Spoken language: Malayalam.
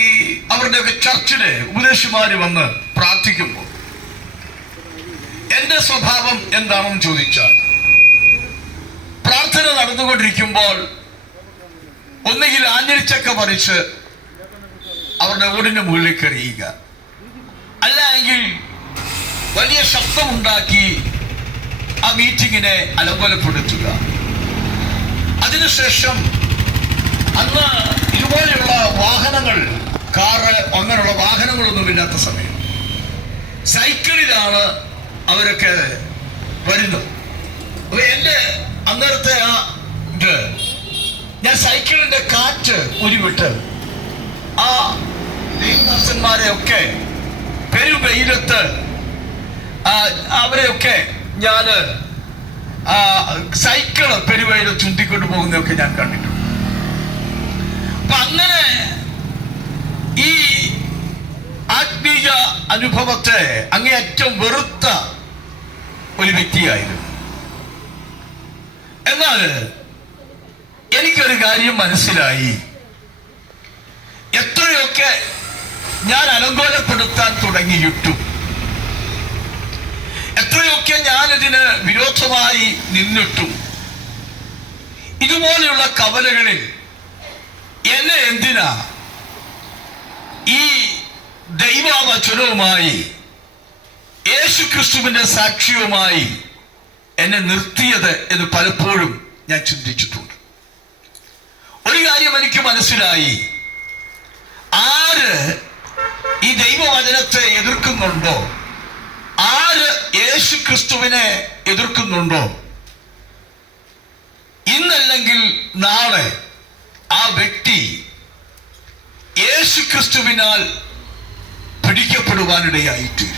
ഈ അവരുടെയൊക്കെ ചർച്ചിലെ ഉപദേശിമാര് വന്ന് പ്രാർത്ഥിക്കുമ്പോൾ എന്റെ സ്വഭാവം എന്താണെന്ന് ചോദിച്ചാൽ, പ്രാർത്ഥന നടന്നുകൊണ്ടിരിക്കുമ്പോൾ ഒന്നുകിൽ ആഞ്ഞിലിച്ചക്ക പറിച്ച് അവരുടെ ഓടിന്റെ മുകളിലേക്ക് എറിയുക, അല്ലെങ്കിൽ വലിയ ശബ്ദമുണ്ടാക്കി ആ മീറ്റിങ്ങിനെ അലങ്കോലപ്പെടുത്തുക. അതിനുശേഷം അന്ന് ഇതുപോലെയുള്ള വാഹനങ്ങൾ, കാറ്, അങ്ങനെയുള്ള വാഹനങ്ങളൊന്നും ഇല്ലാത്ത സമയം സൈക്കിളിലാണ് അവരൊക്കെ വരുന്നത്. അപ്പൊ എന്റെ അന്നേരത്തെ ആ ഇത് ഞാൻ സൈക്കിളിന്റെ കാറ്റ് ഉരുവിട്ട് ആ ദൈവദാസന്മാരെ ഒക്കെ പെരുവെയിലത്ത് അവരെയൊക്കെ ഞാൻ സൈക്കിള് പെരുവെയിൽ ചുണ്ടിക്കൊണ്ടു പോകുന്നതൊക്കെ ഞാൻ കണ്ടിട്ടുണ്ട്. അപ്പൊ അങ്ങനെ ഈ ആത്മീയ അനുഭവത്തെ അങ്ങേയറ്റം വെറുത്ത ഒരു വ്യക്തിയായിരുന്നു. എന്നാൽ എനിക്കൊരു കാര്യം മനസ്സിലായി. എത്രയൊക്കെ ഞാൻ അലങ്കോലപ്പെടുത്താൻ തുടങ്ങിയിട്ടും, എത്രയൊക്കെ ഞാൻ ഇതിന് വിരോധമായി നിന്നിട്ടും, ഇതുപോലെയുള്ള കവലകളിൽ എന്നെ എന്തിനാ ഈ ദൈവവചനവുമായി യേശുക്രിസ്തുവിന്റെ സാക്ഷ്യവുമായി എന്നെ നിർത്തിയത് എന്ന് പലപ്പോഴും ഞാൻ ചിന്തിച്ചിട്ടുണ്ട്. ഒരു കാര്യം എനിക്ക് മനസ്സിലായി. ആര് ഈ ദൈവവചനത്തെ എതിർക്കുന്നുണ്ടോ, ആര് യേശുക്രിസ്തുവിനെ എതിർക്കുന്നുണ്ടോ, ഇന്നല്ലെങ്കിൽ നാളെ ആ വ്യക്തി യേശുക്രിസ്തുവിനാൽ പിടിക്കപ്പെടുവാനിടയായിത്തീരും.